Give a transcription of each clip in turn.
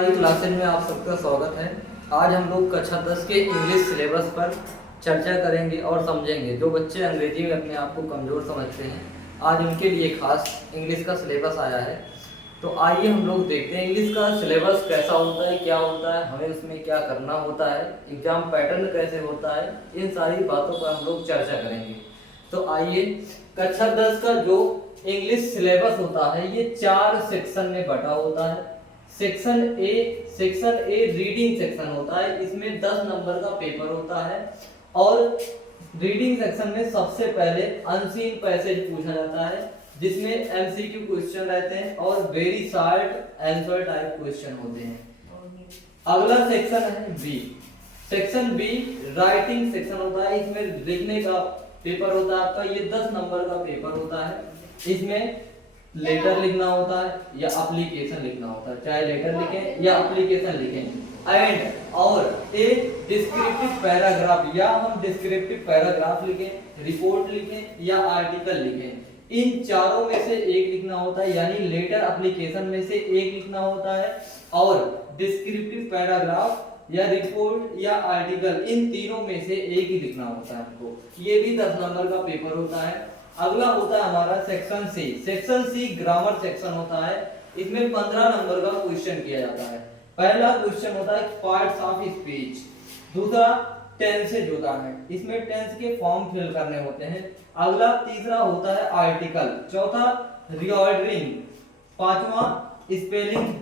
Classes में आप सबका स्वागत है। आज हम लोग कक्षा 10 के इंग्लिश सिलेबस पर चर्चा करेंगे और समझेंगे। जो बच्चे अंग्रेजी में अपने आप को कमज़ोर समझते हैं, आज उनके लिए खास इंग्लिश का सिलेबस आया है। तो आइए हम लोग देखते हैं इंग्लिश का सिलेबस कैसा होता है, क्या होता है, हमें उसमें क्या करना होता है, एग्जाम पैटर्न कैसे होता है, इन सारी बातों पर हम लोग चर्चा करेंगे। तो आइए, कक्षा 10 का जो इंग्लिश सिलेबस होता है ये 4 सेक्शन में बटा होता है। सेक्शन ए रीडिंग सेक्शन होता है, इसमें 10 नंबर का पेपर होता है और रीडिंग सेक्शन में सबसे पहले अनसीन पैसेज पूछा जाता है, जिसमें एमसीक्यू क्वेश्चन रहते हैं और very short answer type question होते हैं। अगला सेक्शन है B. Section B writing section होता है, इसमें लिखने का पेपर होता है आपका, ये 10 नंबर का पेपर होता है। इसमें लेटर लिखना होता है या एप्लीकेशन लिखना होता है, चाहे लेटर लिखें या एप्लीकेशन लिखें। एंड और ए डिस्क्रिप्टिव पैराग्राफ, या हम डिस्क्रिप्टिव पैराग्राफ लिखें, रिपोर्ट लिखें या आर्टिकल लिखें, इन चारों में से एक लिखना होता है। यानी लेटर एप्लीकेशन में से एक लिखना होता है और डिस्क्रिप्टिव पैराग्राफ या रिपोर्ट या आर्टिकल, इन तीनों में से एक ही लिखना होता है हमको। ये भी 10 नंबर का पेपर होता है। अगला होता है हमारा section C. Section C grammar section होता है, इसमें 15 नंबर का क्वेश्चन किया जाता है। पहला क्वेश्चन होता है पार्ट्स ऑफ स्पीच, दूसरा टेंसेज होता है, इसमें टेंस के फॉर्म फिल करने होते हैं। अगला तीसरा होता है आर्टिकल, चौथा रिऑर्डरिंग, पांचवा स्पेलिंग,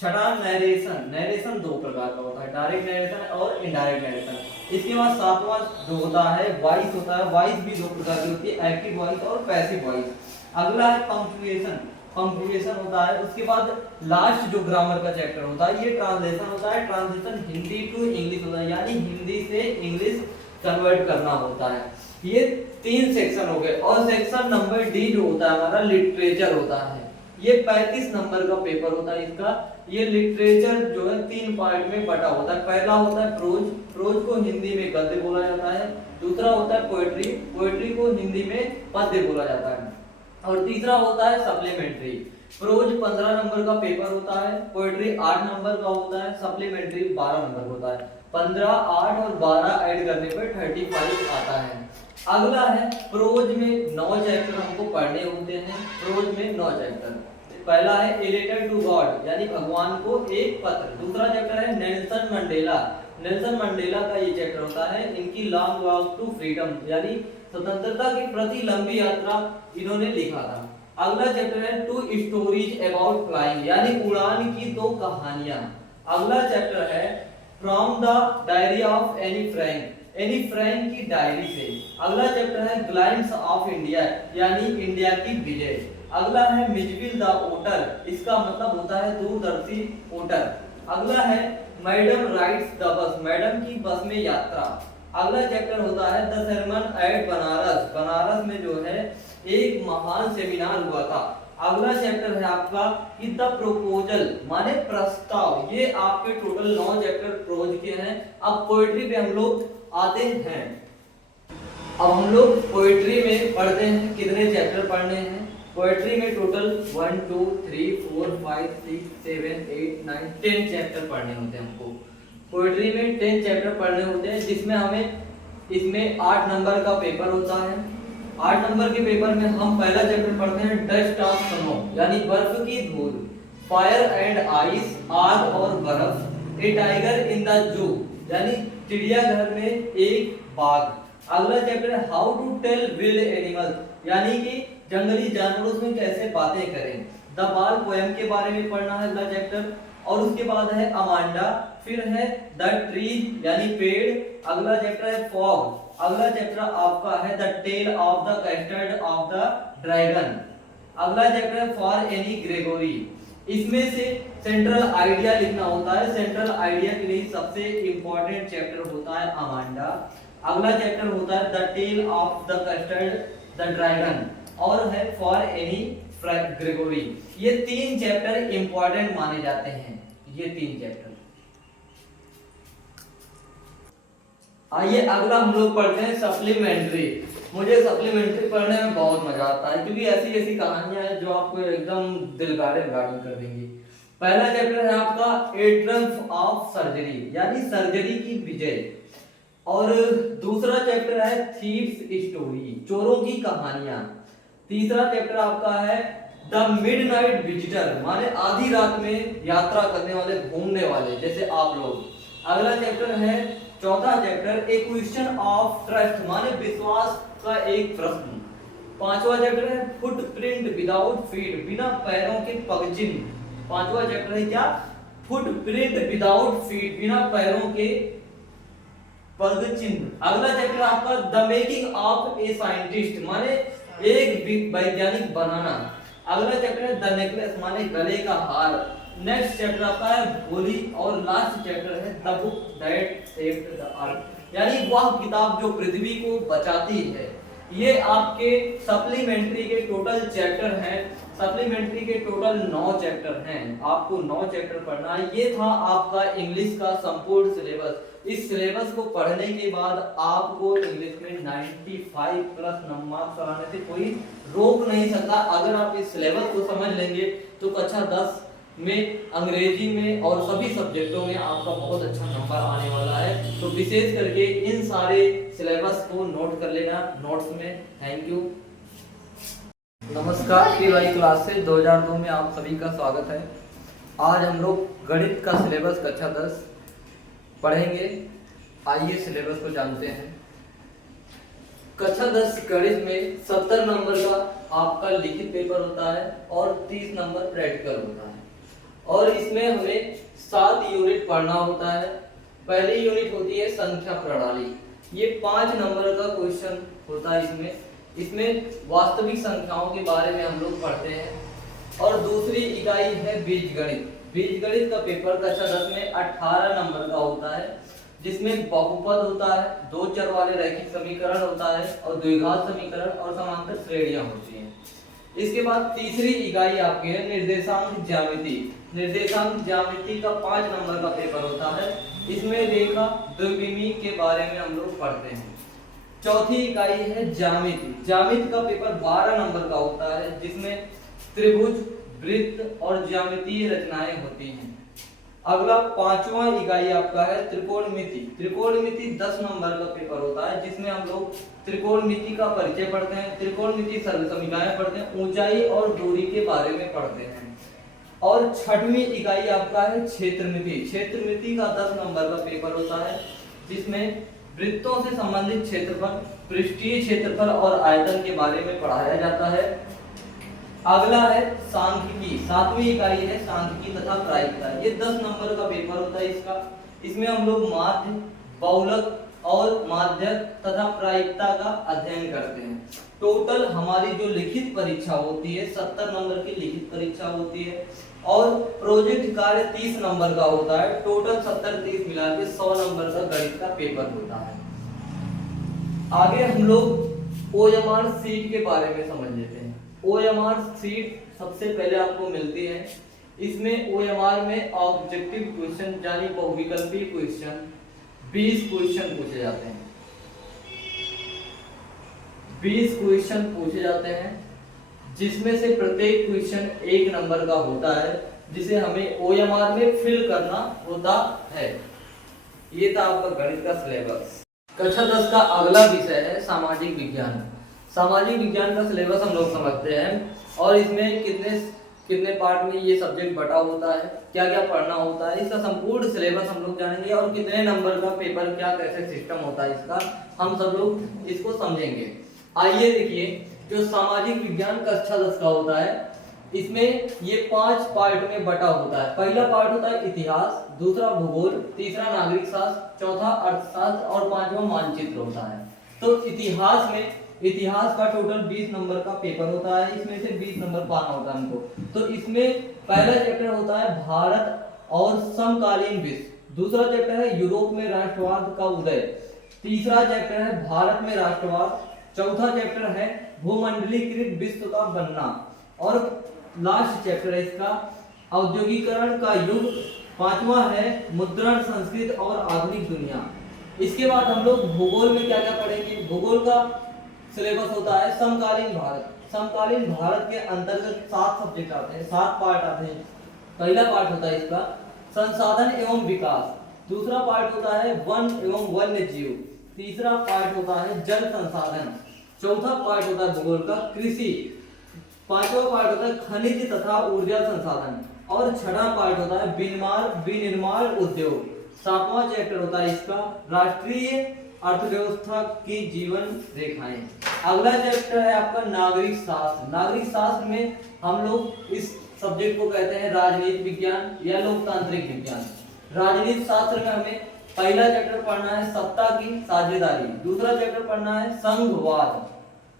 छठा नरेशन। नरेशन दो प्रकार का होता है, डायरेक्ट नरेशन और इनडायरेक्ट नरेशन। इसके बाद सातवां जो होता है वॉइस होता है, वॉइस भी दो प्रकार की होती है, एक्टिव वॉइस और पैसिव वॉइस। अगला है पंक्चुएशन, पंक्चुएशन होता है। उसके बाद लास्ट जो ग्रामर का चैप्टर होता है ये ट्रांसलेशन होता है। ट्रांसलेशन हिंदी टू इंग्लिश होता है, यानी हिंदी से इंग्लिश कन्वर्ट करना होता है। ये 3 सेक्शन हो गए। और सेक्शन नंबर डी जो होता है हमारा लिटरेचर होता है, ये 35 नंबर का पेपर होता है इसका। ये लिटरेचर जो है 3 पार्ट में बटा होता है। पहला होता है प्रोज, प्रोज को हिंदी में गद्य बोला जाता है। दूसरा होता है पोएट्री, पोएट्री को हिंदी में पद्य बोला जाता है। और तीसरा होता है सप्लीमेंट्री। प्रोज 15 नंबर का पेपर होता है, पोएट्री 8 नंबर का होता है, सप्लीमेंट्री 12 नंबर होता है। 15, 8 और 12 ऐड करने पर 35 आता है। अगला है प्रोज में 9 चैप्टर हमको पढ़ने होते हैं। प्रोज में 9 चैप्टर। पहला है ए लेटर टू गॉड, यानी भगवान को एक पत्र। दूसरा चैप्टर है नेल्सन मंडेला, नेल्सन मंडेला का ये चैप्टर होता है। इनकी लॉन्ग वॉक टू फ्रीडम, यानी स्वतंत्रता की प्रति लंबी यात्रा इन्होंने लिखा था। अगला चैप्टर है टू स्टोरीज अबाउट फ्लाइंग, यानी उड़ान की 2 कहानियां। अगला चैप्टर है from the diary of Anne Frank, Anne Frank की डायरी से। अगला चैप्टर है ग्लाइम्स ऑफ इंडिया, यानी इंडिया की विजय। अगला है मिजविल द ओटर, इसका मतलब होता है दूरदर्शी ओटर। अगला है madam rides the bus, madam की बस में यात्रा। अगला चैप्टर होता है the sermon at Banaras, Banaras में जो है एक महान सेमिनार हुआ था। अगला चैप्टर है आपका कि द प्रोपोजल, माने प्रस्ताव। ये आपके टोटल 9 चैप्टर प्रोज के हैं। अब पोएट्री पे हम लोग आते हैं। अब हम लोग पोएट्री में पढ़ते हैं, कितने चैप्टर पढ़ने हैं। पोएट्री में टोटल 1 2 3 4 5 6 7 8 9 10 चैप्टर पढ़ने होते हैं हमको। पोएट्री में 10 चैप्टर पढ़ने होते हैं, जिसमें हमें इसमें 8 नंबर का पेपर होता है। 8 नंबर के पेपर में हम पहला चैप्टर पढ़ते हैं डस्ट ऑफ स्नो, यानी बर्फ की धूल। फायर एंड आइस, आग और बर्फ। ए टाइगर इन द जू, यानी चिड़ियाघर में एक बाघ। अगला चैप्टर है how to tell wild animals, यानी कि जंगली जानवरों से कैसे बातें करें। द बाल पोएम के बारे में पढ़ना है अगला चैप्टर। और उसके बाद है अमांडा, फिर है द ट्रीज, यानी पेड़। अगला चैप्टर है फॉग। अगला चैप्टर आपका है the tale of the custard of the dragon. अगला चैप्टर है फॉर एनी ग्रेगोरी। इसमें से सेंट्रल आइडिया लिखना होता है। सेंट्रल आइडिया के लिए सबसे इंपॉर्टेंट चैप्टर होता है अमांडा। अगला चैप्टर होता है the tale of the custard the dragon और है फॉर एनी ग्रेगोरी। ये 3 चैप्टर इंपॉर्टेंट माने जाते हैं, ये 3 चैप्टर। आइए अगला हम लोग पढ़ते हैं सप्लीमेंट्री। मुझे सप्लीमेंट्री पढ़ने में बहुत मजा आता है, क्योंकि ऐसी ऐसी कहानियां हैं जो आपको एकदम दिल गार्डन कर देंगी। पहला चैप्टर है आपका ए ट्रियम्फ ऑफ सर्जरी, यानी सर्जरी की विजय। और दूसरा चैप्टर है थीव्स स्टोरी, चोरों की कहानियां। तीसरा चैप्टर आपका है द मिडनाइट विजिटर, माने आधी रात में यात्रा करने वाले, घूमने वाले जैसे आप लोग। अगला चैप्टर है चौथा chapter A question of trust, माने विश्वास का एक प्रश्न। पांचवा चैप्टर है फुटप्रिंट विदाउट फीट, बिना पैरों के पगचिन्ह। पांचवा चैप्टर है क्या? फुटप्रिंट विदाउट फीट, बिना पैरों के पगचिन्ह। अगला चैप्टर आपका the making of a scientist, माने एक वैज्ञानिक बनाना। अगला चैप्टर है द नेकलेस, माने गले का हार। नेक्स्ट चैप्टर आपका है होली। और लास्ट चैप्टर है the book that saved the earth, यानी वह किताब जो पृथ्वी को बचाती है। ये आपके सप्लीमेंट्री के टोटल चैप्टर हैं। सप्लीमेंट्री के टोटल 9 चैप्टर हैं, आपको 9 चैप्टर पढ़ना है। ये था आपका इंग्लिश का संपूर्ण सिलेबस। इस सिलेबस को पढ़ने के बाद आपको इंग्लिश में 95 प्लस मार्क्स लाने से कोई रोक नहीं सकता। अगर आप इस सिलेबस को समझ लेंगे तो कक्षा 10 में, अंग्रेजी में और सभी सब्जेक्टों में आपका बहुत अच्छा नंबर आने वाला है। तो विशेष करके इन सारे सिलेबस को नोट कर लेना नोट्स में। Thank you. नमस्कार, TY क्लासेस 2002 में आप सभी का स्वागत है। आज हम लोग गणित का सिलेबस कक्षा 10 पढ़ेंगे। आइए सिलेबस को जानते हैं। कक्षा 10 गणित में 70 नंबर का आपका लिखित पेपर होता है और 30 नंबर प्रैक्टिकल होता है। और इसमें हमें 7 यूनिट पढ़ना होता है। पहली यूनिट होती है संख्या प्रणाली, ये 5 नंबर का क्वेश्चन होता है। इसमें वास्तविक संख्याओं के बारे में हम लोग पढ़ते हैं। और दूसरी इकाई है बीजगणित। बीजगणित का पेपर कक्षा 10 में 18 नंबर का होता है, जिसमें बहुपद होता है, 2 चर वाले रैखिक समीकरण होता है और द्विघात समीकरण और समांतर श्रेणियां होती हैं। इसके बाद तीसरी इकाई आपकी है निर्देशांक ज्यामिति। निर्देशांक ज्यामिति का 5 नंबर का पेपर होता है। इसमें रेखा द्विविमीय के बारे में हम लोग पढ़ते हैं। चौथी इकाई है ज्यामिति। ज्यामिति का पेपर 12 नंबर का होता है, जिसमें त्रिभुज, वृत्त और ज्यामितीय रचनाएं होती हैं। अगला 5वां इकाई आपका है त्रिकोणमिति। त्रिकोणमिति 10 नंबर का पेपर होता है, जिसमें हम लोग त्रिकोणमिति का परिचय पढ़ते हैं, त्रिकोणमिति सरल समीकरण पढ़ते हैं, ऊंचाई और दूरी के बारे में पढ़ते हैं। और 6वीं इकाई आपका है क्षेत्रमिति। क्षेत्रमिति का 10 नंबर का पेपर होता है, जिसमें वृत्तों से संबंधित क्षेत्रफल, पृष्ठीय क्षेत्रफल और आयतन के बारे में पढ़ाया जाता है। अगला है सांख्यिकी। 7वीं इकाई है सांख्यिकी तथा प्रायिकता। ये 10 नंबर का पेपर होता है इसका। इसमें हम लोग माध्य, बहुलक और माध्यक तथा प्रायिकता का अध्ययन करते हैं। टोटल हमारी जो लिखित परीक्षा होती है 70 नंबर की लिखित परीक्षा होती है। और प्रोजेक्ट कार्य 30 नंबर का होता है। टोटल 70-30 मिला के 100 नंबर का गणित का पेपर होता है। आगे हम लोग OMR सीट के बारे में समझ लेते हैं। OMR सीट सबसे पहले आपको मिलती है। इसमें OMR में ऑब्जेक्टिव क्वेश्चन यानी बहुविकल्पीय क्वेश्चन 20 क्वेश्चन पूछे जाते हैं। 20 क्वेश्चन पूछे जाते हैं, जिसमें से प्रत्येक क्वेश्चन 1 नंबर का होता है, जिसे हमें OMR में फिल करना होता है। ये था आपका गणित का सिलेबस। कक्षा 10 का अगला विषय है सामाजिक विज्ञान। सामाजिक विज्ञान का सिलेबस हम लोग समझते हैं और इसमें कितने पार्ट में ये सब्जेक्ट बटा होता है, क्या क्या पढ़ना होता है, इसका संपूर्ण सिलेबस हम लोग जानेंगे। और कितने नंबर का पेपर, क्या कैसे सिस्टम होता है इसका, हम सब लोग इसको समझेंगे। आइए देखिए, जो सामाजिक विज्ञान कक्षा 10 का होता है, इसमें ये 5 पार्ट में बटा होता है। पहला पार्ट होता है इतिहास, दूसरा भूगोल, तीसरा नागरिक शास्त्र, चौथा अर्थशास्त्र और 5वां मानचित्र होता है। तो इतिहास का टोटल 20 नंबर का पेपर होता है। इसमें से 20 नंबर पाना होता है हमको। तो इसमें पहला चैप्टर होता है भारत और समकालीन विश्व, दूसरा चैप्टर है यूरोप में राष्ट्रवाद का उदय, तीसरा चैप्टर है भारत में राष्ट्रवाद, चौथा चैप्टर है भूमंडलीकृत विश्व का बनना और लास्ट चैप्टर है इसका औद्योगिकरण का युग, 5वां है मुद्रण, संस्कृत और आधुनिक दुनिया। इसके बाद हम लोग भूगोल में क्या क्या पढ़ेंगे। भूगोल का सिलेबस होता है समकालीन भारत। समकालीन भारत के अंतर्गत 7 सब्जेक्ट आते हैं, 7 पार्ट आते हैं। पहला पार्ट होता है इसका संसाधन एवं विकास, दूसरा पार्ट होता है वन एवं वन्य जीव, तीसरा पार्ट होता है जल संसाधन, चौथा पार्ट होता है भूगोल का कृषि, पांचवा पार्ट होता है खनिज तथा ऊर्जा संसाधन और छठा पार्ट होता है विनिर्माण उद्योग, सातवां चैप्टर होता है इसका राष्ट्रीय अर्थव्यवस्था की जीवन रेखाएं। अगला चैप्टर है आपका नागरिक शास्त्र। नागरिक शास्त्र में हम लोग इस सब्जेक्ट को कहते हैं राजनीति विज्ञान या लोकतांत्रिक विज्ञान। राजनीति शास्त्र में हमें पहला चैप्टर पढ़ना है सत्ता की साझेदारी, दूसरा चैप्टर पढ़ना है संघवाद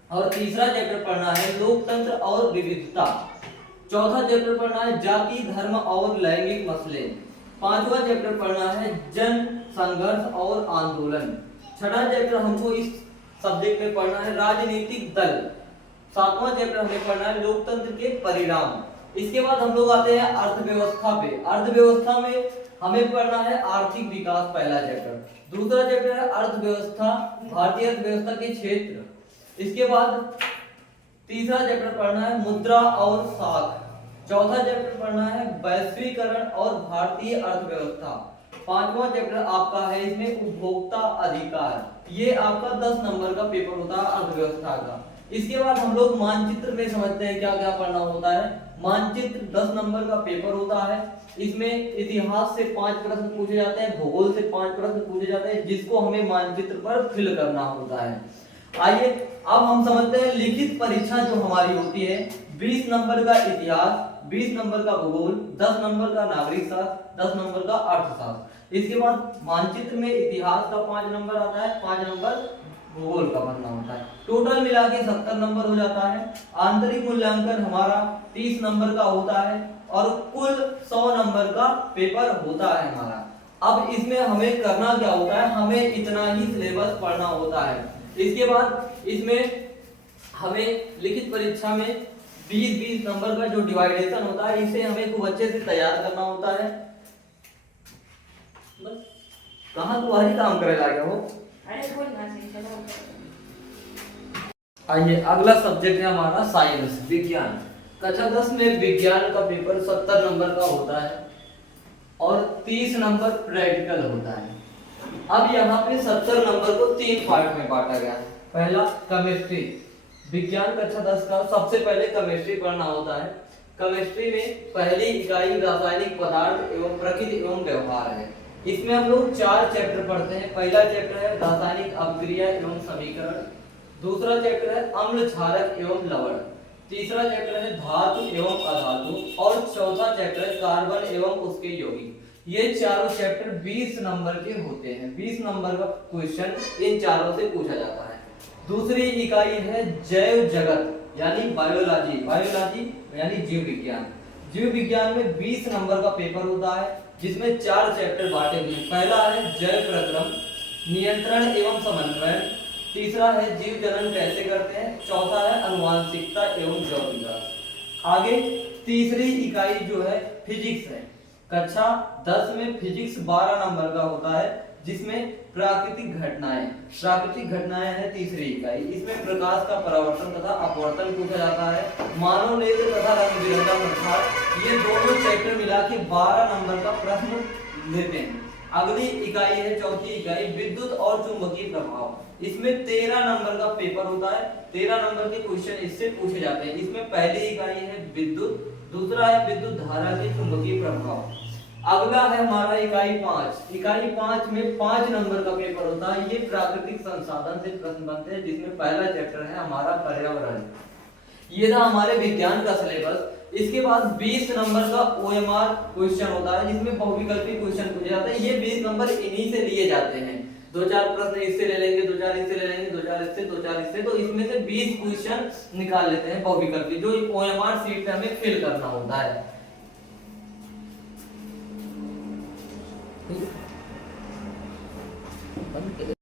और तीसरा चैप्टर पढ़ना है लोकतंत्र और विविधता, चौथा चैप्टर पढ़ना है जाति धर्म और लैंगिक मसले, पांचवा चैप्टर पढ़ना है जन संघर्ष और आंदोलन, छठा चैप्टर हमको इस सब्जेक्ट में पढ़ना है राजनीतिक दल, सातवां चैप्टर हमें पढ़ना है लोकतंत्र के परिणाम। इसके बाद हम लोग आते हैं अर्थव्यवस्था पे। अर्थव्यवस्था में हमें पढ़ना है आर्थिक विकास पहला चैप्टर, दूसरा चैप्टर है अर्थव्यवस्था भारतीय अर्थव्यवस्था के क्षेत्र, इसके बाद तीसरा चैप्टर पढ़ना है मुद्रा और साख, चौथा चैप्टर पढ़ना है वैश्वीकरण और भारतीय अर्थव्यवस्था, पांचवा चैप्टर आपका है इसमें उपभोक्ता अधिकार। ये आपका 10 नंबर का पेपर होता है अर्थव्यवस्था का। इसके बाद हम लोग मानचित्र में समझते हैं क्या क्या पढ़ना होता है। मानचित्र 10 नंबर का पेपर होता है, इसमें इतिहास से 5 प्रश्न पूछे जाते हैं, भूगोल से 5 प्रश्न पूछे जाते हैं, जिसको हमें मानचित्र पर फिल करना होता है। आइए अब हम समझते हैं लिखित परीक्षा जो हमारी होती है 20 नंबर का इतिहास, 20 नंबर का भूगोल, 10 नंबर का नागरिक शास्त्र, 10 नंबर का अर्थशास्त्र। इसके बाद मानचित्र में इतिहास का 5 नंबर आता है, 5 नंबर भूगोल का बनना होता है, टोटल मिला के 70 नंबर हो जाता है। आंतरिक मूल्यांकन हमारा 30 नंबर का होता है और कुल 100 नंबर का पेपर होता है हमारा। अब इसमें हमें करना क्या होता है, हमें इतना ही सिलेबस पढ़ना होता है। इसके बाद इसमें हमें लिखित परीक्षा में 20-20 नंबर का जो डिवाइडेशन होता है इसे हमें खूब अच्छे से तैयार करना होता है। बस कहाँ तुम्हारी काम करे लगे हो। आइए अगला सब्जेक्ट है हमारा साइंस विज्ञान। कक्षा 10 में विज्ञान का पेपर 70 नंबर का होता है और 30 नंबर प्रैक्टिकल होता है। अब यहाँ पे 70 नंबर को 3 पार्ट में बांटा गया है। पहला केमिस्ट्री, विज्ञान कक्षा 10 का सबसे पहले केमिस्ट्री पढ़ना होता है। केमिस्ट्री में पहली इकाई रासायनिक पदार्थ एवं प्रकृति एवं व्यवहार है। इसमें हम लोग 4 चैप्टर पढ़ते हैं। पहला चैप्टर है रासायनिक अभिक्रिया एवं समीकरण, दूसरा चैप्टर है अम्ल क्षारक एवं लवण, तीसरा चैप्टर है धातु एवं अधातु और चौथा चैप्टर है कार्बन एवं उसके यौगिक। ये चारों चैप्टर 20 नंबर के होते हैं। 20 नंबर का क्वेश्चन इन चारों से पूछा जाता है। दूसरी इकाई है जैव जगत यानी बायोलॉजी, बायोलॉजी यानी जीव विज्ञान। जीव विज्ञान में 20 नंबर का पेपर होता है जिसमें 4 चैप्टर बांटे हुए हैं। पहला है जैव प्रक्रम, नियंत्रण एवं समन्वय, तीसरा है जीव जनन कैसे करते हैं, चौथा है अनुवांशिकता एवं जैव विकास। आगे तीसरी इकाई जो है फिजिक्स है। कक्षा 10 में फिजिक्स 12 नंबर का होता है जिसमें प्राकृतिक घटनाएं, प्राकृतिक घटनाएं है तीसरी इकाई। इसमें प्रकाश का परावर्तन तथा अपवर्तन पूछा जाता है। मानव नेत्र तथा रंग बिरंगा संसार, ये दोनों चैप्टर मिला के 12 नंबर का प्रश्न लेते हैं। अगली इकाई है चौथी इकाई विद्युत और चुंबकीय प्रभाव। इसमें 13 नंबर का पेपर होता है। 13 नंबर के क्वेश्चन इससे पूछे जाते हैं। इसमें पहली इकाई है विद्युत, दूसरा है विद्युत धारा के चुंबकीय प्रभाव। अगला है हमारा इकाई 5। इकाई 5 में 5 नंबर का पेपर होता है। ये प्राकृतिक संसाधन से प्रश्न बनते हैं जिसमें पहला चैप्टर है हमारा पर्यावरण। ये था हमारे विज्ञान का सिलेबस। इसके बाद 20 नंबर का OMR क्वेश्चन होता है जिसमें बहुविकल्पी क्वेश्चन पूछे जाते हैं। ये 20 नंबर इन्हीं से लिए जाते हैं। 2-4 प्रश्न इससे ले लेंगे, 2-4 इससे ले लेंगे, 2-4 इससे, 2-4 इससे, तो इसमें से 20 क्वेश्चन निकाल लेते हैं बहुविकल्पी, जो OMR शीट पे हमें फिल करना होता है। बंद कर